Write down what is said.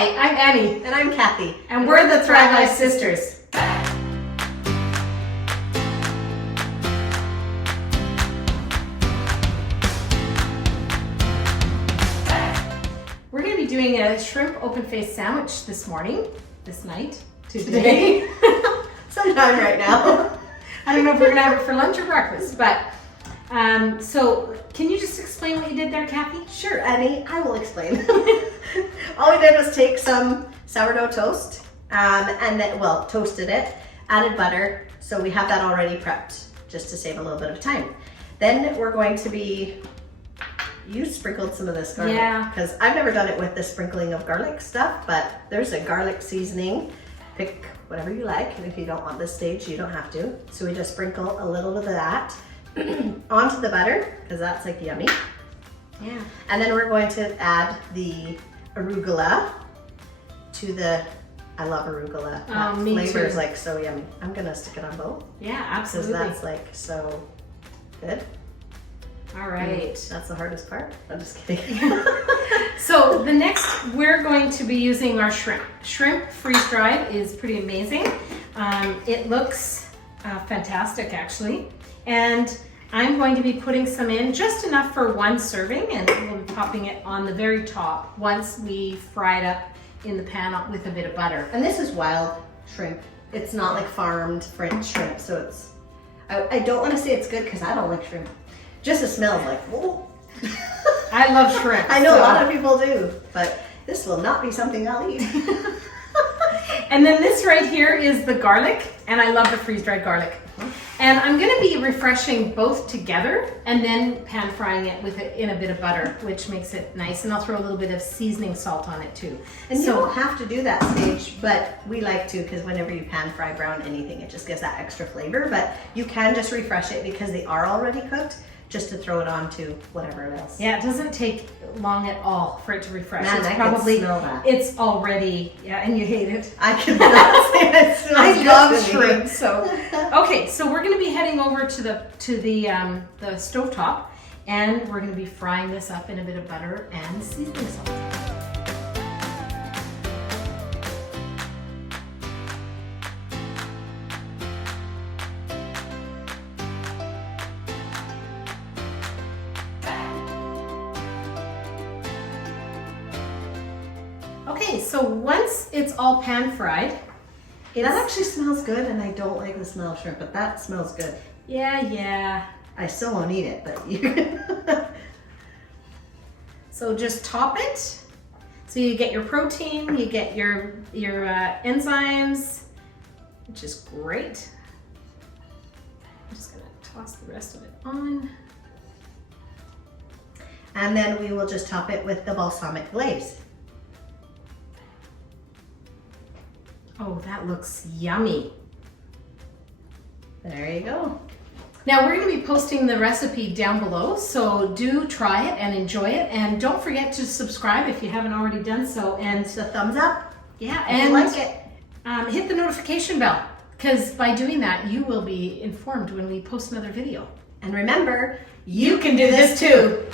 Hi, I'm Annie. And I'm Kathy. And we're the Thrive Life Sisters. We're going to be doing a shrimp open-faced sandwich this night, today. Sometime right now. I don't know if we're going to have it for lunch or breakfast, but so can you just explain what you did there, Kathy? Sure, Annie, I will explain. All we did was take some sourdough toast and then, toasted it, added butter, so we have that already prepped just to save a little bit of time. Then we're going to be, you sprinkled some of this garlic. Yeah. Because I've never done it with the sprinkling of garlic stuff, but there's a garlic seasoning. Pick whatever you like, and if you don't want this stage, you don't have to. So we just sprinkle a little bit of that onto the butter, because that's like yummy. Yeah. And then we're going to add the arugula to the, I love arugula. That Me flavor is too. like so yummy. I'm gonna stick it on both. Yeah, Because absolutely. that's like so good. All right. That's the hardest part. I'm just kidding. So the next, we're going to be using our shrimp. Shrimp freeze-dried is pretty amazing. It looks fantastic, actually. And I'm going to be putting some in, just enough for one serving, and we'll be popping it on the very top once we fry it up in the pan with a bit of butter. And this is wild shrimp. It's not like farmed French shrimp, so it's, I don't want to say it's good because I don't like shrimp. Just the smell is like, whoa. I love shrimp. I know so. a lot of people do, but this will not be something I'll eat. And then this right here is the garlic, and I love the freeze-dried garlic. And I'm gonna be refreshing both together and then pan frying it in a bit of butter, which makes it nice. And I'll throw a little bit of seasoning salt on it too. And you don't have to do that stage, but we like to, because whenever you pan fry brown anything, it just gives that extra flavor. But you can just refresh it because they are already cooked, just to throw it on to whatever else. Yeah, it doesn't take long at all for it to refresh. Man, It's I can probably, smell that. it's already, yeah, and you hate it. I cannot say it smells I good love to me. shrimp, so. Okay, so we're gonna be heading over to the stovetop, and we're gonna be frying this up in a bit of butter and seasoning salt. Okay, so once it's all pan fried, That actually smells good, and I don't like the smell of shrimp, but that smells good. yeah. I still won't eat it, but you can. So just top it. So you get your protein, you get your enzymes, which is great. I'm just gonna toss the rest of it on. And then we will just top it with the balsamic glaze. Oh, that looks yummy. There you go. Now we're going to be posting the recipe down below, so do try it and enjoy it, and don't forget to subscribe if you haven't already done so, and The thumbs up. yeah, If you and like it. hit the notification bell, because by doing that you will be informed when we post another video. And remember, You can do this too.